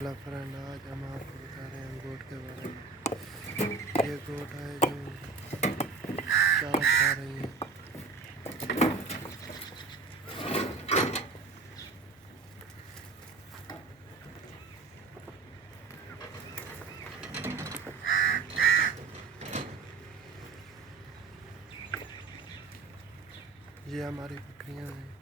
Hello friend, आज हम आपको बता रहे हैं गोट के बारे में। ये गोट है जो चारा खा रही है। ये हमारी बकरियां हैं।